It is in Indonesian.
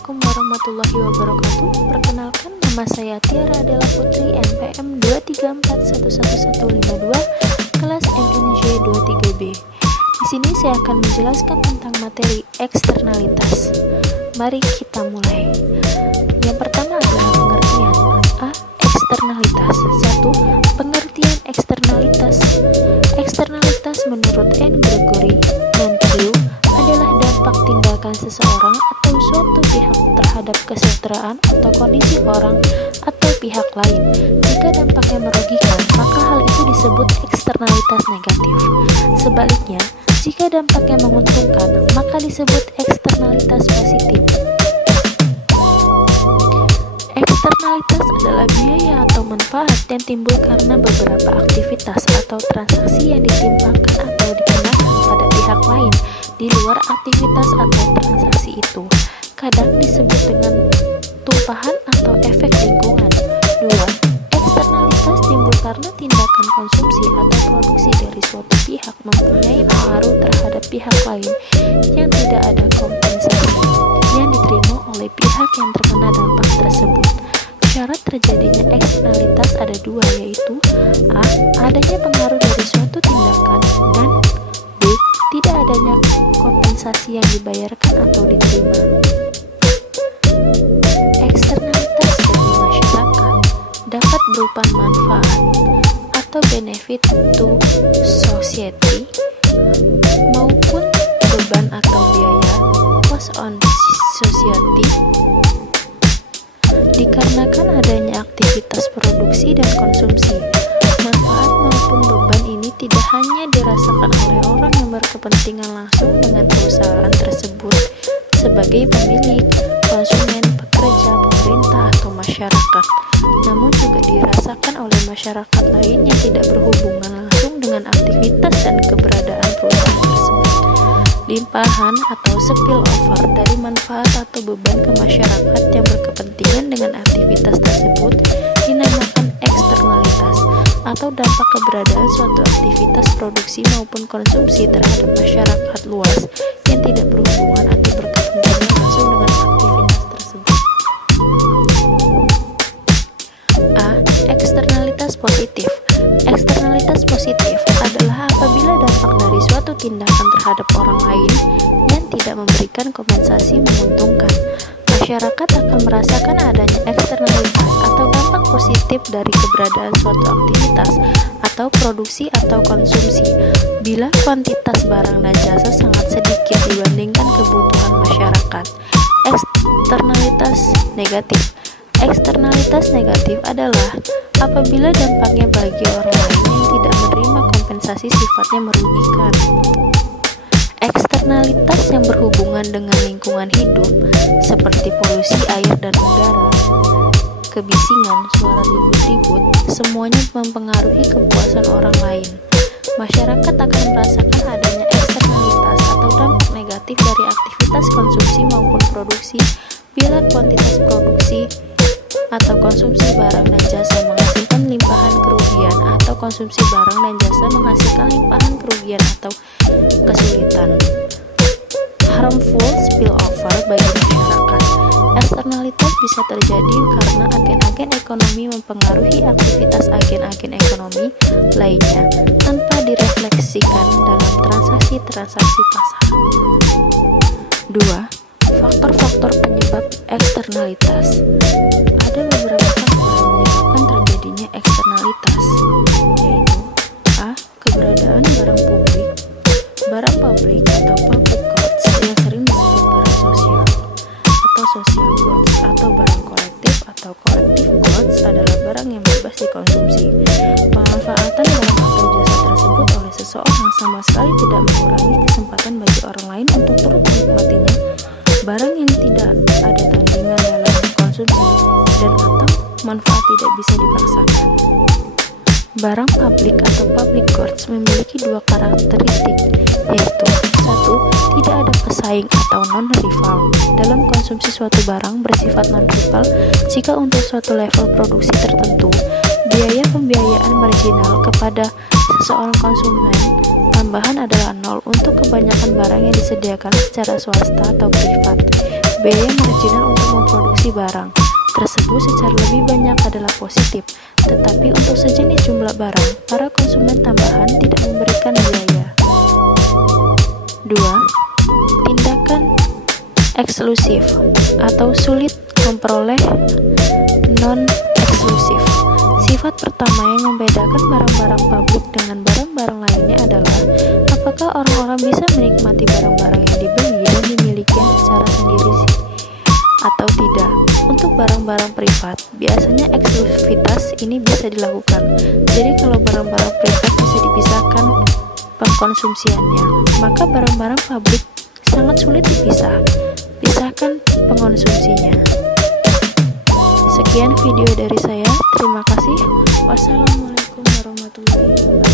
Assalamualaikum warahmatullahi wabarakatuh. Perkenalkan, nama saya Tiara Adela Putri, NPM 234111152, kelas MNJ 23B. Di sini saya akan menjelaskan tentang materi eksternalitas. Mari kita mulai. Yang pertama adalah pengertian. A. Eksternalitas. 1. Pengertian eksternalitas. Eksternalitas menurut N. Gregory dan Q adalah dampak tindakan seseorang atau suatu pihak terhadap kesejahteraan atau kondisi orang atau pihak lain. Jika dampaknya merugikan, maka hal itu disebut eksternalitas negatif. Sebaliknya, jika dampaknya menguntungkan, maka disebut eksternalitas positif. Eksternalitas adalah biaya atau manfaat yang timbul karena beberapa aktivitas atau transaksi yang ditimbangkan atau dikenakan pada pihak lain di luar aktivitas atau transaksi itu. Kadang disebut dengan tumpahan atau efek lingkungan. 2. Eksternalitas timbul karena tindakan konsumsi atau produksi dari suatu pihak mempunyai pengaruh terhadap pihak lain yang tidak ada kompensasi yang diterima oleh pihak yang terkena dampak tersebut. Syarat terjadinya eksternalitas ada dua, yaitu A. Adanya pengaruh dari suatu tindakan, dan B. Tidak adanya kompensasi yang dibayarkan atau diterima. Eksternalitas bagi masyarakat dapat berupa manfaat atau benefit to society maupun beban atau biaya cost on society. Dikarenakan adanya aktivitas produksi dan konsumsi, manfaat maupun beban ini tidak hanya dirasakan oleh orang yang berkepentingan langsung dengan perusahaan tersebut sebagai pemilik, konsumen, pekerja, pemerintah, atau masyarakat, namun juga dirasakan oleh masyarakat lain yang tidak berhubungan langsung dengan aktivitas dan keberadaan perusahaan tersebut. Limpahan atau spillover dari manfaat atau beban ke masyarakat yang berkepentingan dengan aktivitas tersebut dinamakan eksternalitas, atau dampak keberadaan suatu aktivitas produksi maupun konsumsi terhadap masyarakat luas yang tidak berhubungan atau berkepentingan langsung dengan aktivitas tersebut. A. Eksternalitas positif. Eksternalitas positif adalah apabila dampak dari suatu tindakan terhadap orang lain yang tidak memberikan kompensasi menguntungkan. Masyarakat akan merasakan adanya eksternalitas atau dampak positif dari keberadaan suatu aktivitas atau produksi atau konsumsi bila kuantitas barang dan jasa sangat sedikit dibandingkan kebutuhan masyarakat. Eksternalitas negatif. Eksternalitas negatif adalah apabila dampaknya bagi orang lain yang tidak menerima kompensasi sifatnya merugikan. Eksternalitas yang berhubungan dengan lingkungan hidup seperti polusi air dan udara, kebisingan, suara ribut-ribut, semuanya mempengaruhi kepuasan orang lain. Masyarakat akan merasakan adanya eksternalitas atau dampak negatif dari aktivitas konsumsi maupun produksi bila kuantitas produksi atau konsumsi barang dan jasa menghasilkan limpahan kerugian, atau konsumsi barang dan jasa menghasilkan limpahan kerugian atau kesulitan. Harmful spillover bagi masyarakat. Eksternalitas bisa terjadi karena agen-agen ekonomi mempengaruhi aktivitas agen-agen ekonomi lainnya tanpa direfleksikan dalam transaksi-transaksi pasar. 2. Faktor-faktor penyebab eksternalitas. Ada beberapa faktor yang menyebabkan terjadinya eksternalitas, yaitu A. Keberadaan barang publik. Barang publik atau public goods yang sering disebut barang sosial atau social goods, atau barang kolektif atau collective goods adalah barang yang bebas dikonsumsi. Pemanfaatan barang atau jasa tersebut oleh seseorang sama sekali tidak mengurangi kesempatan bagi orang lain untuk turut menikmatinya. Barang yang tidak ada tandingan dalam konsumsi dan atau manfaat tidak bisa dipaksakan. Barang publik atau public goods memiliki dua karakteristik, yaitu 1. Tidak ada pesaing atau non-rival. Dalam konsumsi suatu barang bersifat non-rival jika untuk suatu level produksi tertentu, biaya pembiayaan marginal kepada seseorang konsumen tambahan adalah nol untuk kebanyakan barang yang disediakan secara swasta atau privat. Biaya marginal memproduksi barang tersebut secara lebih banyak adalah positif, tetapi untuk sejenis jumlah barang, para konsumen tambahan tidak memberikan biaya. 2. Tindakan eksklusif atau sulit memperoleh non-eksklusif. Sifat pertama yang membedakan barang-barang publik dengan barang-barang lainnya adalah apakah orang-orang bisa menikmati barang-barang yang dibeli dan dimiliki secara sendiri atau tidak. Untuk barang-barang privat, biasanya eksklusivitas ini bisa dilakukan. Jadi kalau barang-barang privat bisa dipisahkan pengkonsumsiannya, maka barang-barang publik sangat sulit pisahkan pengonsumsinya. Sekian video dari saya. Terima kasih. Wassalamualaikum warahmatullahi wabarakatuh.